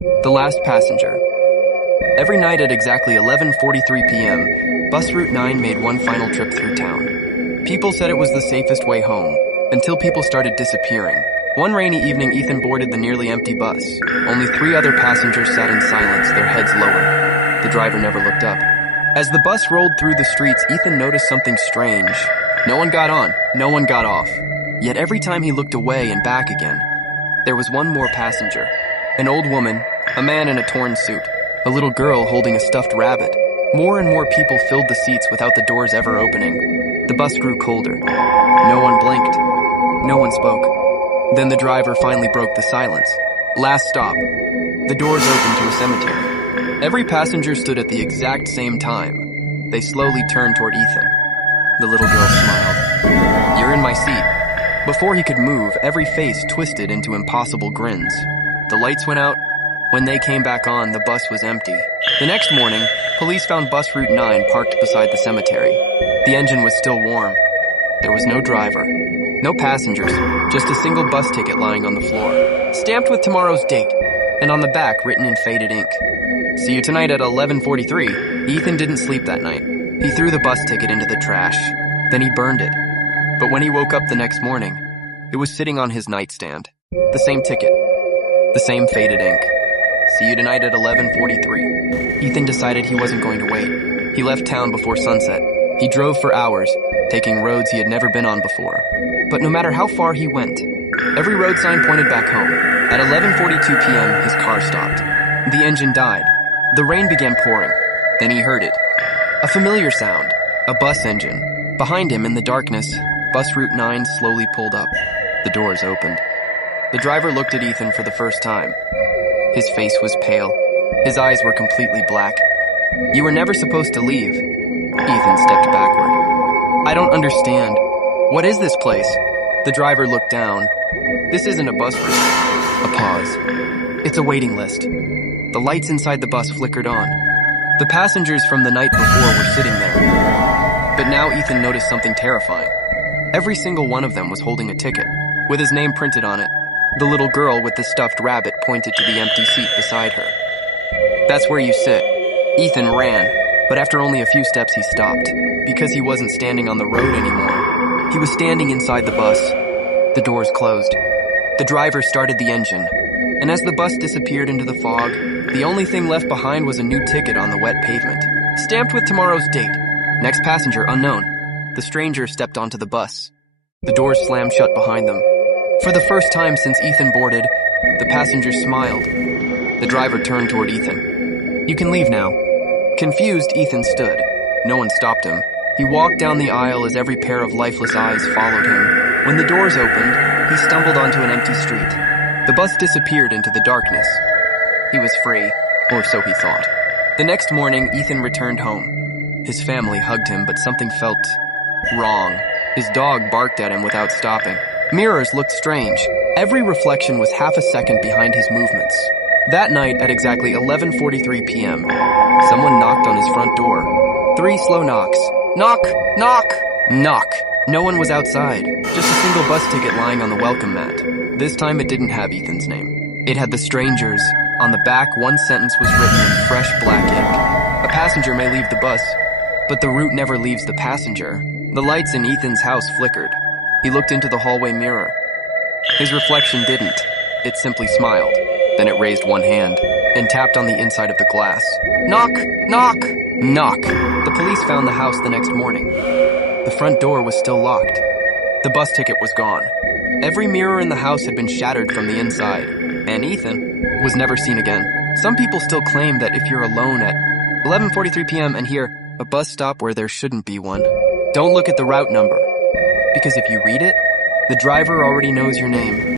The Last Passenger. Every night at exactly 11:43 p.m., Bus Route 9 made one final trip through town. People said it was the safest way home, until people started disappearing. One rainy evening, Ethan boarded the nearly empty bus. Only 3 other passengers sat in silence, their heads lowered. The driver never looked up. As the bus rolled through the streets, Ethan noticed something strange. No one got on, no one got off. Yet every time he looked away and back again, there was one more passenger. An old woman, a man in a torn suit, a little girl holding a stuffed rabbit. More and more people filled the seats without the doors ever opening. The bus grew colder. No one blinked. No one spoke. Then the driver finally broke the silence. Last stop. The doors opened to a cemetery. Every passenger stood at the exact same time. They slowly turned toward Ethan. The little girl smiled. "You're in my seat." Before he could move, every face twisted into impossible grins. The lights went out. When they came back on, the bus was empty. The next morning, police found Bus Route 9 parked beside the cemetery. The engine was still warm. There was no driver, no passengers, just a single bus ticket lying on the floor, stamped with tomorrow's date, and on the back written in faded ink. "See you tonight at 11:43. Ethan didn't sleep that night. He threw the bus ticket into the trash. Then he burned it. But when he woke up the next morning, it was sitting on his nightstand. The same ticket. The same faded ink. "See you tonight at 11:43. Ethan decided he wasn't going to wait. He left town before sunset. He drove for hours, taking roads he had never been on before. But no matter how far he went, every road sign pointed back home. At 11:42 p.m., his car stopped. The engine died. The rain began pouring. Then he heard it. A familiar sound. A bus engine. Behind him, in the darkness, Bus Route 9 slowly pulled up. The doors opened. The driver looked at Ethan for the first time. His face was pale. His eyes were completely black. "You were never supposed to leave." Ethan stepped backward. "I don't understand. What is this place?" The driver looked down. "This isn't a bus route." A pause. "It's a waiting list." The lights inside the bus flickered on. The passengers from the night before were sitting there. But now Ethan noticed something terrifying. Every single one of them was holding a ticket, with his name printed on it. The little girl with the stuffed rabbit pointed to the empty seat beside her. "That's where you sit." Ethan ran, but after only a few steps he stopped, because he wasn't standing on the road anymore. He was standing inside the bus. The doors closed. The driver started the engine, and as the bus disappeared into the fog, the only thing left behind was a new ticket on the wet pavement, stamped with tomorrow's date. "Next passenger unknown." The stranger stepped onto the bus. The doors slammed shut behind them. For the first time since Ethan boarded, the passengers smiled. The driver turned toward Ethan. "You can leave now." Confused, Ethan stood. No one stopped him. He walked down the aisle as every pair of lifeless eyes followed him. When the doors opened, he stumbled onto an empty street. The bus disappeared into the darkness. He was free, or so he thought. The next morning, Ethan returned home. His family hugged him, but something felt wrong. His dog barked at him without stopping. Mirrors looked strange. Every reflection was half a second behind his movements. That night, at exactly 11:43 p.m., someone knocked on his front door. 3 slow knocks. Knock! Knock! Knock! No one was outside. Just a single bus ticket lying on the welcome mat. This time it didn't have Ethan's name. It had the stranger's. On the back, one sentence was written in fresh black ink. "A passenger may leave the bus, but the route never leaves the passenger." The lights in Ethan's house flickered. He looked into the hallway mirror. His reflection didn't. It simply smiled. Then it raised one hand and tapped on the inside of the glass. "Knock! Knock! Knock!" The police found the house the next morning. The front door was still locked. The bus ticket was gone. Every mirror in the house had been shattered from the inside, and Ethan was never seen again. Some people still claim that if you're alone at 11:43 p.m. and hear a bus stop where there shouldn't be one, don't look at the route number, because if you read it, the driver already knows your name.